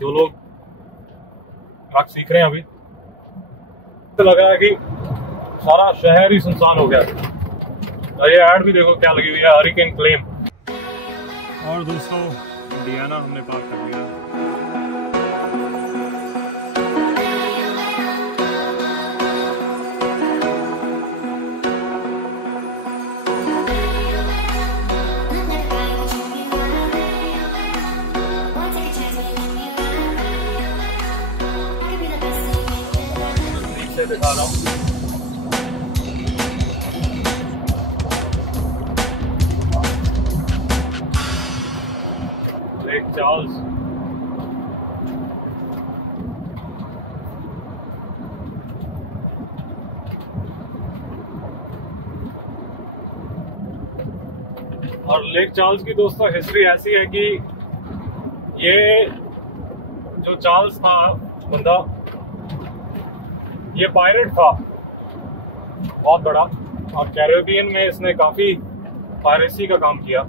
जो लोग ट्रक सीख रहे हैं अभी, तो लगा है कि सारा शहर ही सुनसान हो गया। और ये ऐड भी देखो क्या लगी हुई है, हरिकेन क्लेम। और दोस्तों इंडियाना हमने पार कर लिया। से दिखा रहा हूँ लेक चार्ल्स। और लेक चार्ल्स की दोस्तों हिस्ट्री ऐसी है कि ये जो चार्ल्स था बंदा, ये पायरेट था बहुत बड़ा, और कैरेबियन में इसने काफी पायरेसी का काम किया।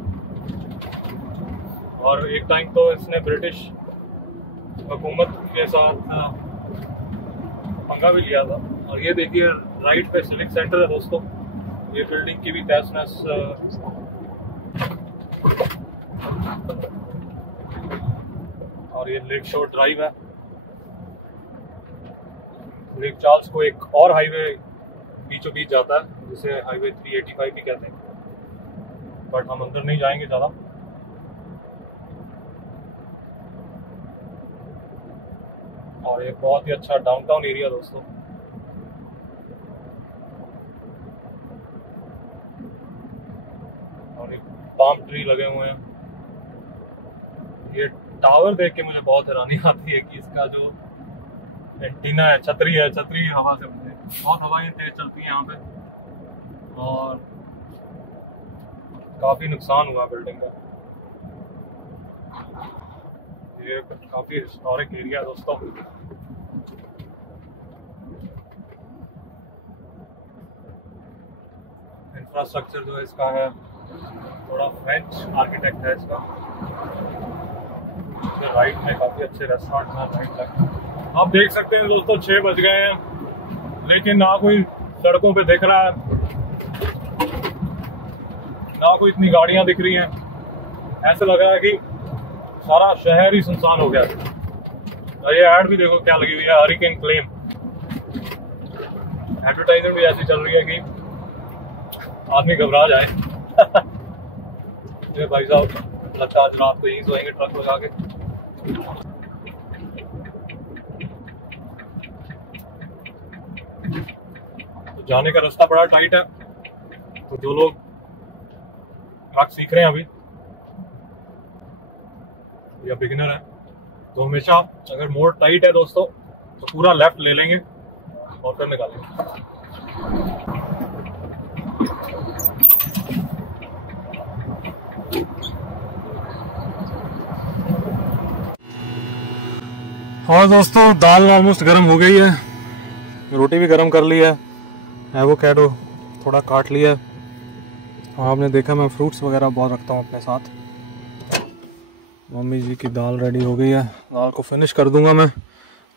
और एक टाइम तो इसने ब्रिटिश हुकूमत के साथ पंगा भी लिया था। और ये देखिए राइट पे सिविक सेंटर है दोस्तों, ये बिल्डिंग की भी तहस नहस। और ये लेक शोर ड्राइव है। लेक चार्ल्स को एक और हाईवे बीचों बीच जाता है जिसे हाईवे 385 भी कहते हैं, बट हम अंदर नहीं जाएंगे ज़्यादा। और ये बहुत ही अच्छा डाउनटाउन एरिया दोस्तों। और एक पाम ट्री लगे हुए हैं। ये टावर देख के मुझे बहुत हैरानी आती है कि इसका जो एंटीना है, छतरी है, छतरी हवा से मुझे बहुत हवाएं तेज चलती हैं यहाँ पे, और काफी नुकसान हुआ बिल्डिंग का। ये काफी हिस्टोरिक एरिया दोस्तों। इंफ्रास्ट्रक्चर जो है इसका है थोड़ा फ्रेंच आर्किटेक्ट है इसका। राइट में काफी अच्छे रेस्टोरेंट हैं राइट तक। आप देख सकते हैं दोस्तों 6 बज गए हैं, लेकिन ना कोई सड़कों पे दिख रहा है, ना कोई इतनी गाड़ियां दिख रही हैं। ऐसा लग रहा है कि सारा शहर ही सुनसान हो गया। और ये ऐड भी देखो क्या लगी हुई है, हरिकेन क्लेम। एडवर्टाइजमेंट भी ऐसी चल रही है कि आदमी घबरा जाए। ये भाई साहब लगता है आज रात को यहीं सोएंगे ट्रक लगा के। तो जाने का रास्ता बड़ा टाइट है, तो जो लोग ट्रक सीख रहे हैं अभी या बिगिनर है, तो हमेशा अगर मोड़ टाइट है दोस्तों तो पूरा लेफ्ट ले लेंगे और फिर निकालेंगे। और दोस्तों दाल ऑलमोस्ट गर्म हो गई है, रोटी भी गर्म कर ली है, एवोकाडो थोड़ा काट लिया। आपने देखा मैं फ्रूट्स वगैरह बहुत रखता हूँ अपने साथ। मम्मी जी की दाल रेडी हो गई है, दाल को फिनिश कर दूंगा मैं।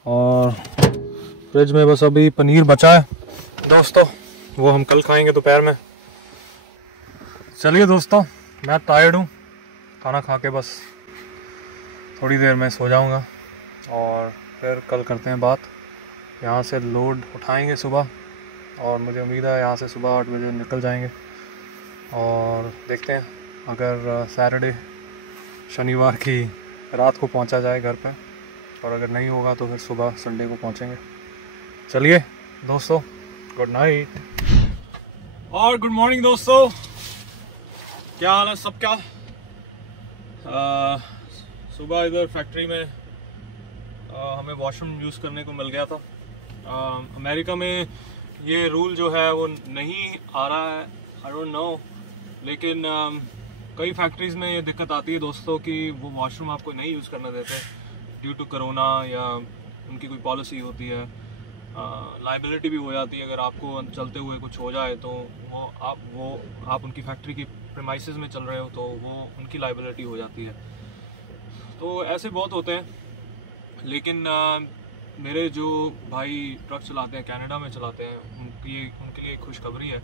और फ्रिज में बस अभी पनीर बचा है दोस्तों, वो हम कल खाएंगे दोपहर में। चलिए दोस्तों मैं टायर्ड हूँ, खाना खा के बस थोड़ी देर में सो जाऊँगा और फिर कल करते हैं बात। यहाँ से लोड उठाएंगे सुबह, और मुझे उम्मीद है यहाँ से सुबह 8 बजे निकल जाएंगे। और देखते हैं अगर सैटरडे शनिवार की रात को पहुँचा जाए घर पे, और अगर नहीं होगा तो फिर सुबह संडे को पहुँचेंगे। चलिए दोस्तों गुड नाइट और गुड मॉर्निंग दोस्तों, क्या हाल है सबका। सुबह इधर फैक्ट्री में हमें वॉशरूम यूज़ करने को मिल गया था। अमेरिका में ये रूल जो है वो नहीं आ रहा है, आई डोंट नो, लेकिन कई फैक्ट्रीज़ में ये दिक्कत आती है दोस्तों कि वो वॉशरूम आपको नहीं यूज़ करने देते ड्यू टू कोरोना, या उनकी कोई पॉलिसी होती है। लाइबिलिटी भी हो जाती है अगर आपको चलते हुए कुछ हो जाए, तो आप उनकी फैक्ट्री की प्रीमाइसेस में चल रहे हो तो वो उनकी लाइबिलिटी हो जाती है। तो ऐसे बहुत होते हैं, लेकिन मेरे जो भाई ट्रक चलाते हैं, कनाडा में चलाते हैं, उनके लिए खुशखबरी है।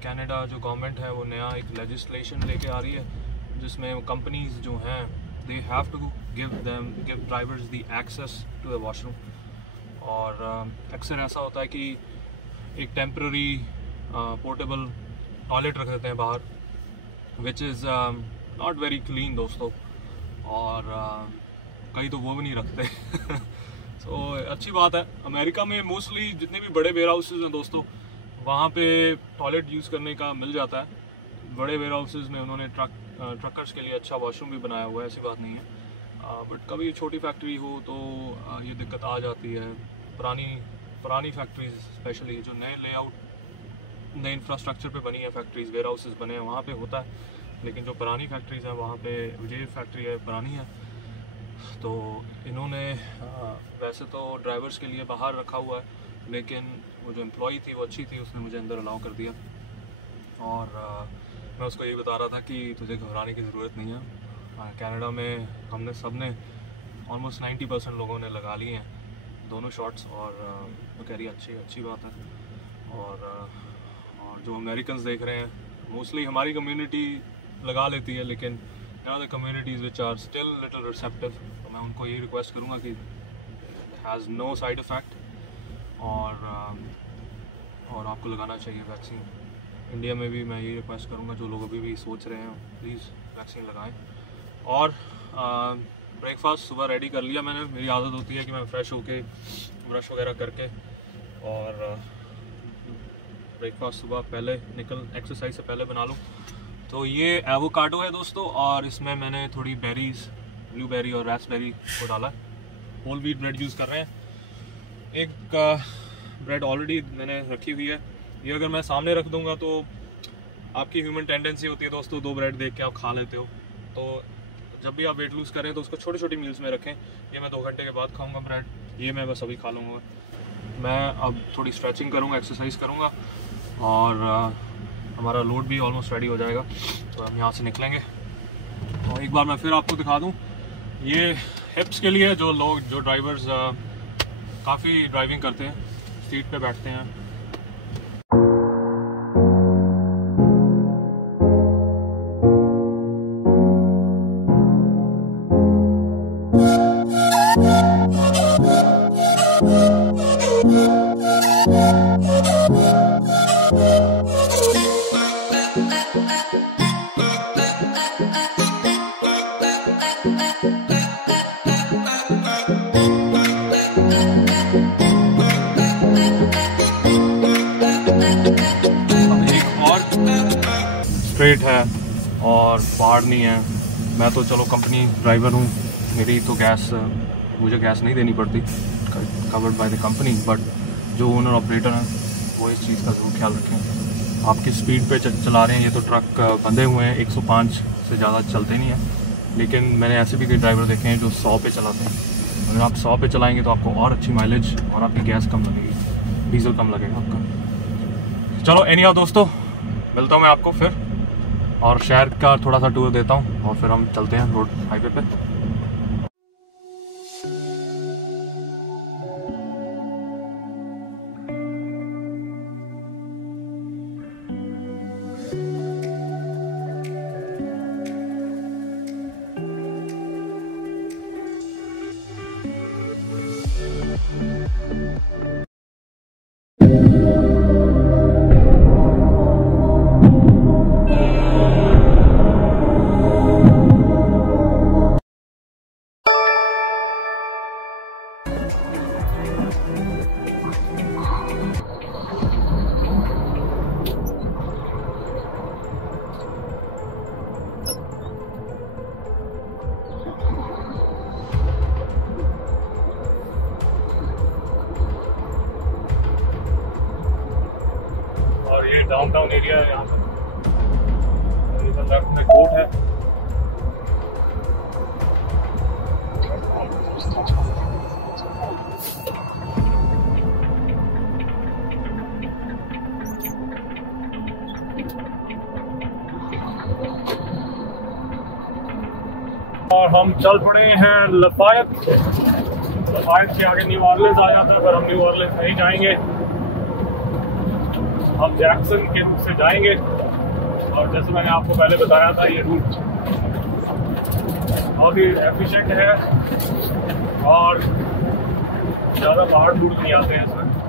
कनाडा जो गवर्नमेंट है वो नया एक लेजिस्लेशन लेके आ रही है जिसमें कंपनीज जो हैं they have to give drivers the access to the washroom. और अक्सर ऐसा होता है कि एक टेम्पररी पोर्टेबल टॉयलेट रख देते हैं बाहर, which is not very clean दोस्तों, और कई तो वो भी नहीं रखते। सो अच्छी बात है। अमेरिका में मोस्टली जितने भी बड़े वेयर हाउसेज हैं दोस्तों, वहाँ पे टॉयलेट यूज़ करने का मिल जाता है। बड़े वेयर हाउसेज में उन्होंने ट्रकर्स के लिए अच्छा वॉशरूम भी बनाया हुआ है, ऐसी बात नहीं है। बट कभी छोटी फैक्ट्री हो तो ये दिक्कत आ जाती है। पुरानी फैक्ट्रीज स्पेशली जो नए लेआउट, नए इंफ्रास्ट्रक्चर पे बनी है फैक्ट्रीज, वेयर हाउसेज बने हैं, वहाँ पे होता है। लेकिन जो पुरानी फैक्ट्रीज़ हैं वहाँ पे, विजय फैक्ट्री है पुरानी है, तो इन्होंने वैसे तो ड्राइवर्स के लिए बाहर रखा हुआ है, लेकिन वो जो एम्प्लॉई थी वो अच्छी थी, उसने मुझे अंदर अलाउ कर दिया। और मैं उसको ये बता रहा था कि तुझे घबराने की ज़रूरत नहीं है। कनाडा में हमने सब ने ऑलमोस्ट 90% लोगों ने लगा लिए हैं दोनों शॉट्स, और वो कह रही अच्छी बात है। और जो अमेरिकन्स देख रहे हैं, मोस्टली हमारी कम्युनिटी लगा लेती है, लेकिन the communities which are still little receptive, तो मैं उनको यही रिक्वेस्ट करूँगा कि हैज़ नो साइड इफ़ेक्ट, और आपको लगाना चाहिए वैक्सीन। इंडिया में भी मैं यही रिक्वेस्ट करूँगा, जो लोग अभी भी सोच रहे हैं प्लीज़ वैक्सीन लगाएं। और ब्रेकफास्ट सुबह रेडी कर लिया मैंने। मेरी आदत होती है कि मैं फ़्रेश होके ब्रश वगैरह करके और ब्रेकफास्ट सुबह पहले एक्सरसाइज से पहले बना लूँ। तो ये एवोकाडो है दोस्तों, और इसमें मैंने थोड़ी बेरीज़, ब्लूबेरी और रास्पबेरी को डाला। होल व्हीट ब्रेड यूज़ कर रहे हैं। एक ब्रेड ऑलरेडी मैंने रखी हुई है। ये अगर मैं सामने रख दूँगा तो आपकी ह्यूमन टेंडेंसी होती है दोस्तों, 2 ब्रेड देख के आप खा लेते हो। तो जब भी आप वेट लूज़ करें तो उसको छोटी छोटी मील्स में रखें। ये मैं 2 घंटे के बाद खाऊंगा ब्रेड, ये मैं बस अभी खा लूँगा। मैं अब थोड़ी स्ट्रेचिंग करूँगा, एक्सरसाइज करूँगा, और हमारा लोड भी ऑलमोस्ट रेडी हो जाएगा, तो हम यहाँ से निकलेंगे। तो एक बार मैं फिर आपको दिखा दूँ, ये हिप्स के लिए जो ड्राइवर्स काफ़ी ड्राइविंग करते हैं, सीट पे बैठते हैं। स्ट्रेट है और पहाड़ नहीं है। मैं तो चलो कंपनी ड्राइवर हूँ, मेरी तो मुझे गैस नहीं देनी पड़ती, covered by the company. But जो ओनर ऑपरेटर हैं वो इस चीज़ का ज़रूर ख्याल रखें। आपकी स्पीड पे चला रहे हैं, ये तो ट्रक बंधे हुए हैं, 105 से ज़्यादा चलते नहीं हैं। लेकिन मैंने ऐसे भी कई ड्राइवर देखे हैं जो 100 पे चलाते हैं। अगर आप 100 पे चलाएँगे तो आपको और अच्छी माइलेज और आपकी गैस कम लगेगी, डीजल कम लगेगा आपका। चलो एनी हाउ दोस्तों, मिलता हूँ मैं आपको फिर, और शहर का थोड़ा सा टूर देता हूँ, और फिर हम चलते हैं रोड हाईवे पे। डाउनटाउन एरिया है यहाँ पर, इधर लेफ्ट में कोर्ट है। और हम चल पड़े हैं लफायत के आगे न्यू ऑरलीन्स आ जाता है, पर हम न्यू ऑरलीन्स नहीं जाएंगे, हम जैक्सन के से जाएंगे। और जैसे मैंने आपको पहले बताया था, ये रूट बहुत ही एफिशिएंट है और ज़्यादा पहाड़ दूर नहीं आते हैं इसमें।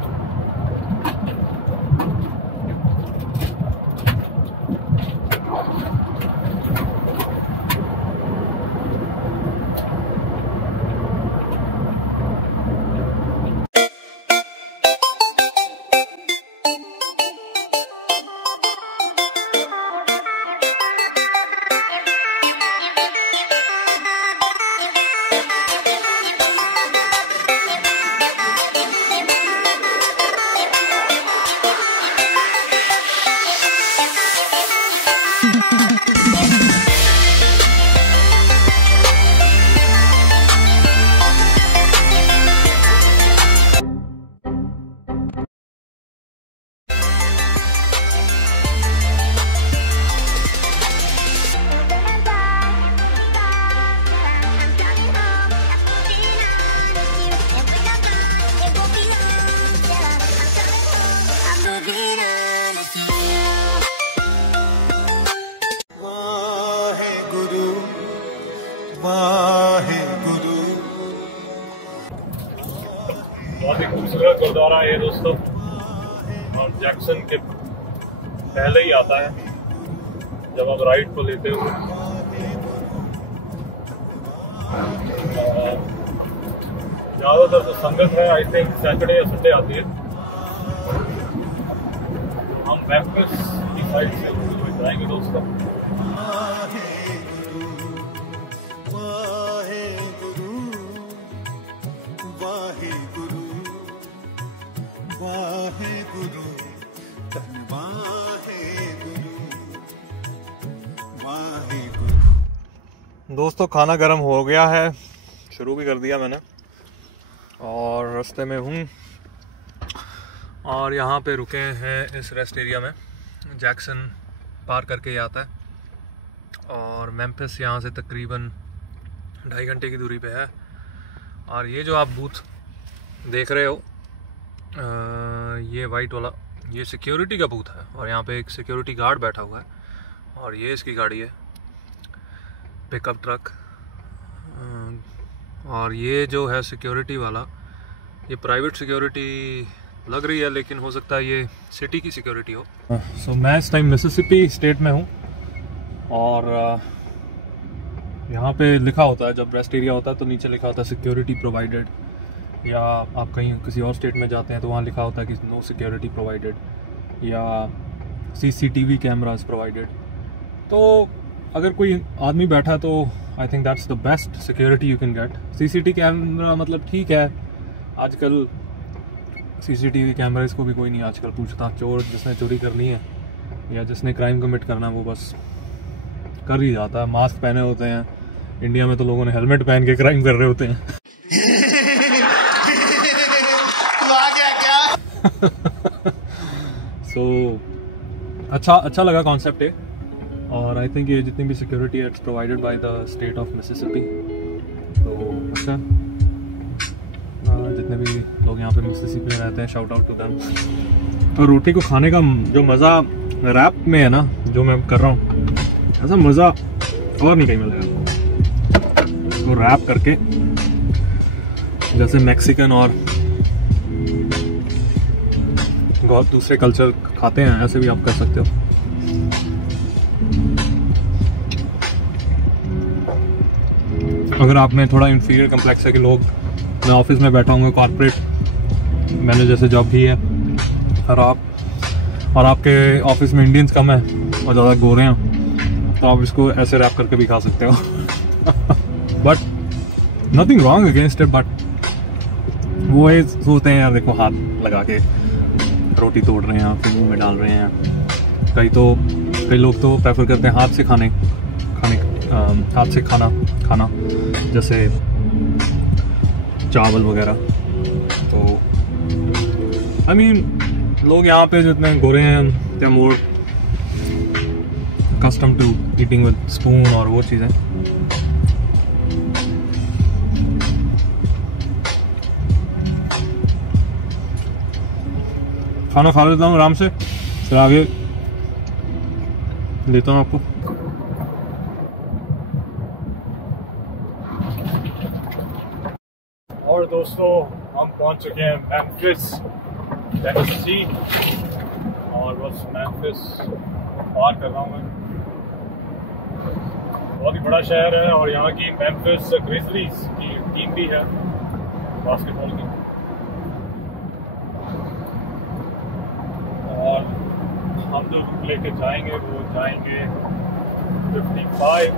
बहुत ही खूबसूरत गुरुद्वारा है दोस्तों, और जैक्सन के पहले ही आता है जब आप राइट को लेते हो। ज़्यादातर तो संगत है, आई थिंक सैटरडे या संडे आती है। हम मेम्फिस की साइड से जाएंगे दोस्तों। दोस्तों खाना गर्म हो गया है, शुरू भी कर दिया मैंने, और रास्ते में हूँ और यहाँ पे रुके हैं इस रेस्ट एरिया में। जैक्सन पार करके ही आता है और मेम्फिस यहाँ से तकरीबन 2.5 घंटे की दूरी पे है। और ये जो आप बूथ देख रहे हो, ये वाइट वाला, ये सिक्योरिटी का बूथ है और यहाँ पे एक सिक्योरिटी गार्ड बैठा हुआ है और ये इसकी गाड़ी है, पिकअप ट्रक। और ये जो है सिक्योरिटी वाला, ये प्राइवेट सिक्योरिटी लग रही है, लेकिन हो सकता है ये सिटी की सिक्योरिटी हो। सो मैं इस टाइम मिसिसिपी स्टेट में हूँ और यहाँ पे लिखा होता है, जब रेस्ट एरिया होता है तो नीचे लिखा होता है सिक्योरिटी प्रोवाइडेड, या आप कहीं किसी और स्टेट में जाते हैं तो वहाँ लिखा होता है कि नो सिक्योरिटी प्रोवाइडेड, या CCTV कैमरास प्रोवाइडेड। तो अगर कोई आदमी बैठा है तो I think that's the best security you can get. CCTV camera मतलब ठीक है, आजकल CCTV कैमरा इसको भी कोई नहीं आजकल पूछता। चोर जिसने चोरी करनी है या जिसने क्राइम कमिट करना है वो बस कर ही जाता है। मास्क पहने होते हैं, इंडिया में तो लोगों ने हेलमेट पहन के क्राइम कर रहे होते हैं। सो अच्छा लगा कॉन्सेप्ट है, और आई थिंक ये जितनी भी सिक्योरिटी है it's provided by the state of Mississippi. तो अच्छा, जितने भी लोग यहाँ पे मिसिसिपी में रहते हैं, शाउट आउट टू देम। और रोटी को खाने का जो मज़ा रैप में है ना, जो मैं कर रहा हूँ, ऐसा मज़ा और नहीं कहीं मिलेगा। तो रैप करके जैसे मैक्सिकन और दूसरे कल्चर खाते हैं, ऐसे भी आप कर सकते हो। अगर आप में थोड़ा इंफीरियर कम्प्लेक्स है कि लोग, मैं ऑफिस में बैठा हूँ, कॉर्पोरेट मैंने जैसे जॉब की है, और आपके ऑफिस में इंडियंस कम है और ज़्यादा गोरे हैं, तो आप इसको ऐसे रैप करके भी खा सकते हो। But nothing wrong against it, but वो ये सोचते हैं यार देखो हाथ लगा के रोटी तोड़ रहे हैं, फिर मुंह में डाल रहे हैं। कई लोग तो प्रेफर करते हैं हाथ से हाथ से खाना जैसे चावल वगैरह। तो आई मीन लोग यहाँ पे जितने गोरे हैं they are more custom to eating with spoon और वो चीज़ें। खाना खा लेता हूँ आराम से, फिर आगे लेता हूँ आपको। और दोस्तों हम पहुँच चुके हैं मेम्फिस, टेनेसी, और बस मेम्फिस पार कर रहा हूँ मैं। बहुत ही बड़ा शहर है और यहाँ की मेम्फिस ग्रिजलीज की टीम भी है बास्केटबॉल की। और हम जो रूट लेके जाएंगे वो जाएंगे 55।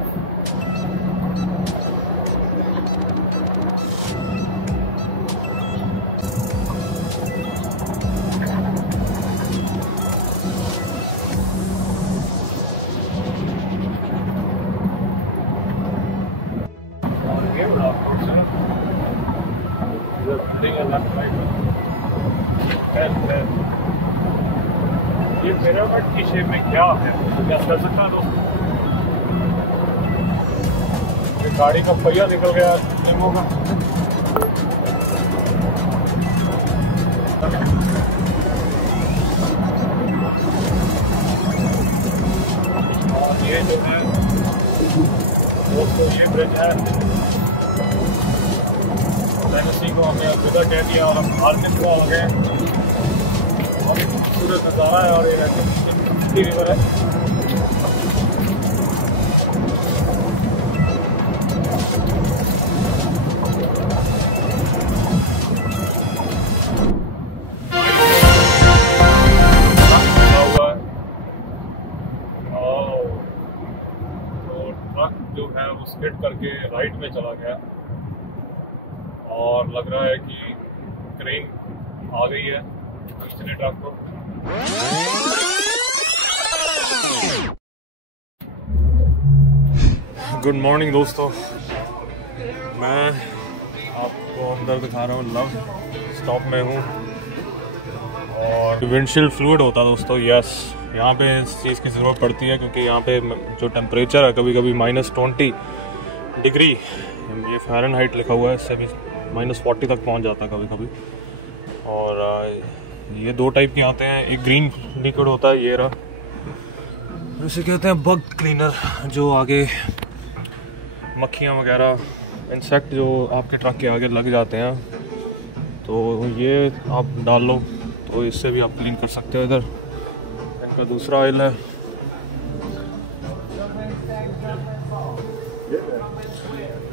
ये पिरामिड की शेप में क्या है, क्या कर सकता है दोस्तों? ये गाड़ी का पहिया निकल गया नियमों का। और ये जो है दोस्तों, ये ब्रिज है टेनेसी को हमने अलविदा कह दिया और हम आर्किंस को आ गए। बहुत ही खूबसूरत नज़ारा है और ये रिवर है। ट्रक जो है वो स्किड करके राइट में चला गया और लग रहा है कि क्रेन आ गई है पिछले ट्रक को। गुड मॉर्निंग दोस्तों, मैं आपको अंदर दिखा रहा हूँ, लव स्टॉप में हूँ। और विंडशील्ड फ्लूइड होता है दोस्तों, यस, यहाँ पे इस चीज़ की ज़रूरत पड़ती है क्योंकि यहाँ पे जो टेम्परेचर है कभी कभी -20 डिग्री, ये फ़ारेनहाइट लिखा हुआ है, इससे भी -40 तक पहुँच जाता है कभी कभी। और ये दो टाइप के आते हैं, एक ग्रीन लिक्विड होता है, ये रहा, इसे कहते हैं बग क्लीनर, जो आगे मक्खियाँ वगैरह इंसेक्ट जो आपके ट्रक के आगे लग जाते हैं, तो ये आप डाल लो तो इससे भी आप क्लीन कर सकते हो। इधर इनका दूसरा ऑयल है,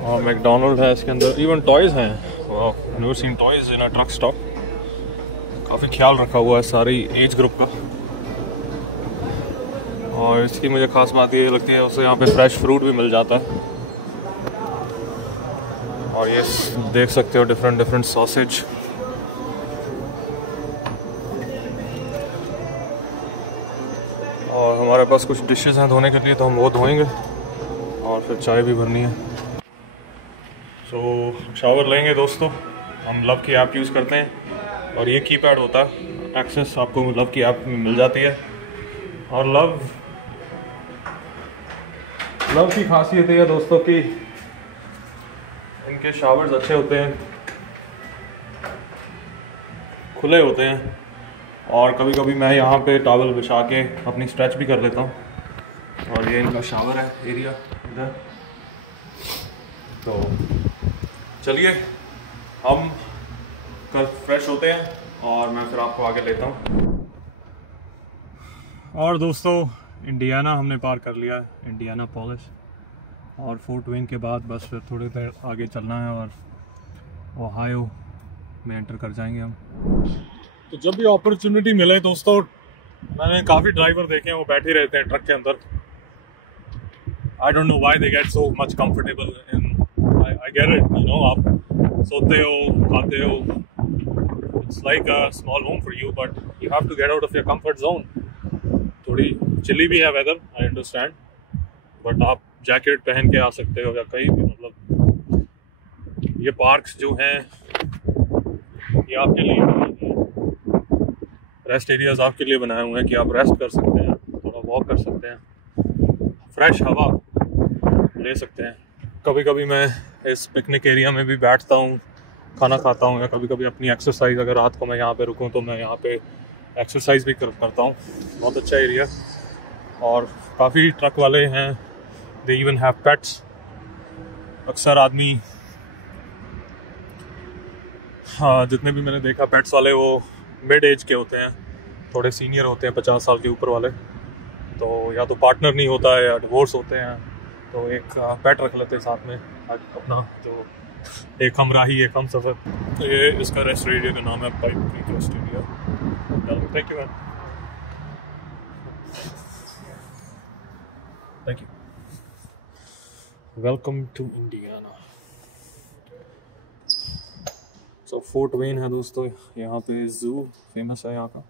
और मैकडोनल्ड है इसके अंदर, इवन टॉयज़ हैं, नेवर सीन टॉयज़ इन अ ट्रक स्टॉप। काफ़ी ख्याल रखा हुआ है सारी एज ग्रुप का। और इसकी मुझे ख़ास बात ये लगती है, उससे यहाँ पे फ्रेश फ्रूट भी मिल जाता है। और ये देख सकते हो डिफरेंट सॉसेज, और हमारे पास कुछ डिशेस हैं धोने के लिए, तो हम वो धोएंगे और फिर चाय भी भरनी है। सो शावर लेंगे दोस्तों, हम लव की ऐप यूज़ करते हैं और ये कीपैड होता है, एक्सेस आपको लव की ऐप में मिल जाती है। और लव की खासियत ये है दोस्तों कि इनके शावर्स अच्छे होते हैं, खुले होते हैं, और कभी कभी मैं यहाँ पे टॉवल बिछा के अपनी स्ट्रेच भी कर लेता हूँ। और ये इनका शावर है एरिया इधर। तो चलिए हम कल फ्रेश होते हैं और मैं फिर आपको आगे लेता हूँ। और दोस्तों इंडियाना हमने पार कर लिया है, इंडियाना पोलिस, और फोर्ट वेन के बाद बस फिर थोड़ी देर आगे चलना है और ओहायो में एंटर कर जाएंगे हम। तो जब भी अपॉर्चुनिटी मिले दोस्तों, मैंने काफ़ी ड्राइवर देखे हैं वो बैठे रहते हैं ट्रक के अंदर। I don't know why they get so much comfortable in, I get it, you know, आप सोते हो, खाते हो, it's like a small home for you, but you have to get out of your comfort zone. थोड़ी chilly भी है weather, I understand, but आप jacket पहन के आ सकते हो या कहीं भी, मतलब ये पार्क्स जो हैं ये आपके लिए, रेस्ट एरियाज आपके लिए बनाए हुए हैं कि आप रेस्ट कर सकते हैं, थोड़ा वॉक कर सकते हैं, फ्रेश हवा ले सकते हैं। कभी कभी मैं इस पिकनिक एरिया में भी बैठता हूँ, खाना खाता हूँ, या कभी कभी अपनी एक्सरसाइज, अगर रात को मैं यहाँ पे रुकूँ तो मैं यहाँ पे एक्सरसाइज भी करता हूँ। बहुत अच्छा एरिया और काफ़ी ट्रक वाले हैं, दे इवन हैव पेट्स। अक्सर आदमी, हाँ, जितने भी मैंने देखा पेट्स वाले वो मिड एज के होते हैं, थोड़े सीनियर होते हैं, 50 साल के ऊपर वाले। तो या तो पार्टनर नहीं होता है या डिवोर्स होते हैं, तो एक पेट रख लेते हैं साथ में, अपना जो एक हमराही, एक हम सफ़र। तो ये इसका रेस्ट एरिया का नाम है pipe creek rest area. Thank you ma'am, thank you. Welcome to Indiana. So Fort Wayne है दोस्तों, यहाँ पे ज़ू फेमस है यहाँ का।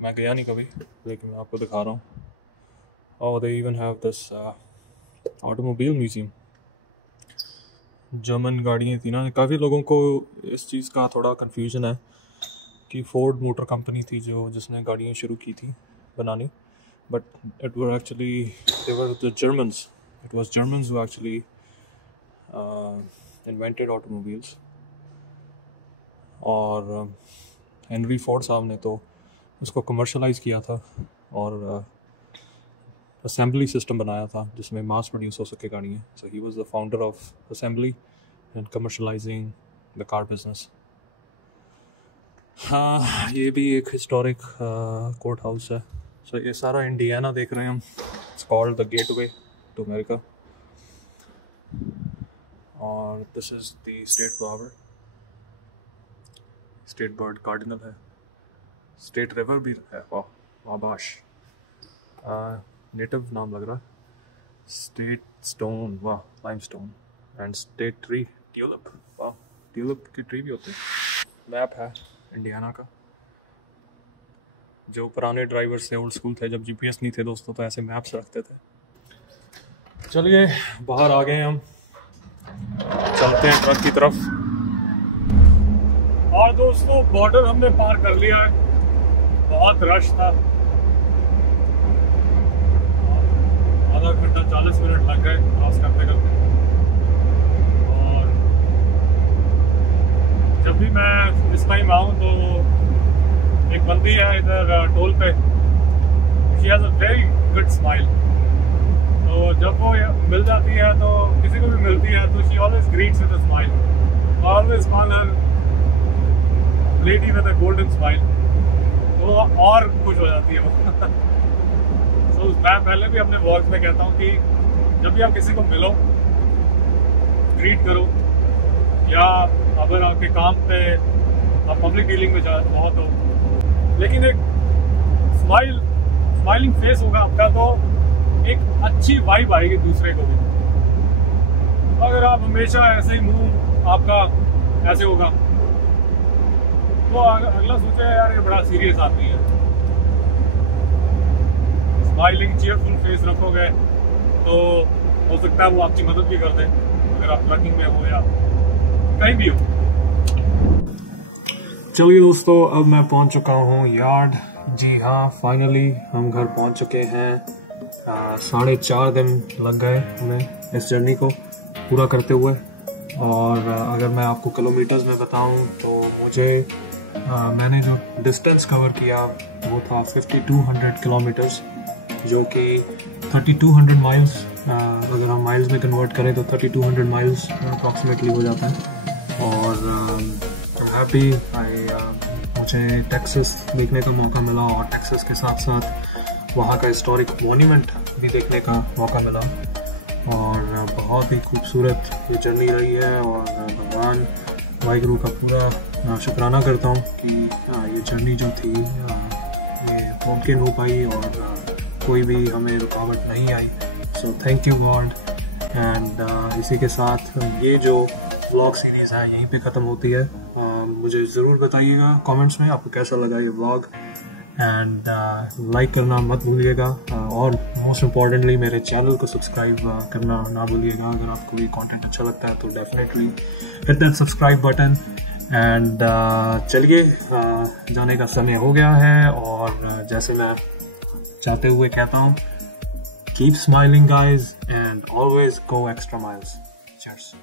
मैं गया नहीं कभी, लेकिन मैं आपको दिखा रहा हूँ। और they even have this automobile museum. German गाड़ियाँ थी ना, काफ़ी लोगों को इस चीज़ का थोड़ा कन्फ्यूजन है कि फोर्ड मोटर कंपनी थी जिसने गाड़ियाँ शुरू की थी बनानी, but it were actually they were the Germans, it was Germans who actually invented automobiles. और हेनरी फोर्ड साहब ने तो उसको कमर्शलाइज़ किया था और असेंबली सिस्टम बनाया था जिसमें मास प्रोड्यूस हो सके गाड़ियाँ। So he was the founder of assembly and commercialising the car business. हाँ, ये भी एक हिस्टोरिक कोर्ट हाउस है। सो ये सारा इंडियाना देख रहे हैं हम। It's called the gateway to America. और this is the state flower, state bird cardinal है, स्टेट रिवर भी है, वाबाश, नेटिव नाम लग रहा है। स्टेट स्टोन, वाह, limestone. And state tree, tulip, वाह, ट्यूलिप के ट्री भी होते हैं। मैप है इंडियाना का। जो पुराने ड्राइवर्स थे, ओल्ड स्कूल थे, जब जीपीएस नहीं थे दोस्तों, तो ऐसे मैप्स रखते थे। चलिए बाहर आ गए हम, चलते हैं ट्रक की तरफ। और दोस्तों बॉर्डर हमने पार कर लिया है, बहुत रश था, आधा घंटा 40 मिनट लग गए क्रॉस करते करते। और जब भी मैं इस टाइम आऊँ तो एक बंदी है इधर टोल पे, she has a very good smile. तो जब वो मिल जाती है, तो किसी को भी मिलती है, तो she always greets with a smile, always call her lady with a golden smile, तो और खुश हो जाती है वो। तो मैं पहले भी अपने व्लॉग्स में कहता हूँ कि जब भी आप किसी को मिलो, ग्रीट करो, या अगर आपके काम पे आप पब्लिक डीलिंग में बहुत हो, लेकिन एक स्माइलिंग फेस होगा आपका, तो एक अच्छी वाइब आएगी दूसरे को भी। अगर आप हमेशा ऐसे ही मुंह आपका ऐसे होगा, तो अगला सोचे यार ये बड़ा सीरियस आदमी है। स्माइलिंग चीयरफुल फेस रखोगे तो हो सकता है वो आपकी मदद भी कर दे, अगर आप ट्रकिंग में हो या कहीं भी हो। चलिए दोस्तों, अब मैं पहुंच चुका हूँ यार्ड। जी हाँ, फाइनली हम घर पहुंच चुके हैं। 4.5 दिन लग गए हमें इस जर्नी को पूरा करते हुए। और अगर मैं आपको किलोमीटर्स में बताऊं तो मुझे मैंने जो डिस्टेंस कवर किया वो था 5200 किलोमीटर्स, जो कि 3200 माइल्स, अगर हम माइल्स में कन्वर्ट करें तो 3200 माइल्स अप्रॉक्सीमेटली हो जाता है। और हैप्पी मुझे टेक्सास देखने का मौका मिला, और टेक्सास के साथ साथ वहाँ का हिस्टोरिक मॉन्यूमेंट भी देखने का मौका मिला। और बहुत ही खूबसूरत ये जर्नी रही है, और भगवान वाहिगुरु का पूरा शुक्राना करता हूँ कि ये जर्नी जो थी ये मुमकिन हो पाई और कोई भी हमें रुकावट नहीं आई। So thank you God. And इसी के साथ ये जो व्लॉग सीरीज़ है यहीं पे ख़त्म होती है। मुझे ज़रूर बताइएगा कमेंट्स में आपको कैसा लगा ये व्लॉग, एंड लाइक करना मत भूलिएगा, और मोस्ट इम्पॉर्टेंटली मेरे चैनल को सब्सक्राइब करना ना भूलिएगा। अगर आपको ये कंटेंट अच्छा लगता है तो definitely hit that subscribe button. And चलिए जाने का समय हो गया है, और जैसे मैं चाहते हुए कहता हूँ, keep smiling guys and always go extra miles. Cheers.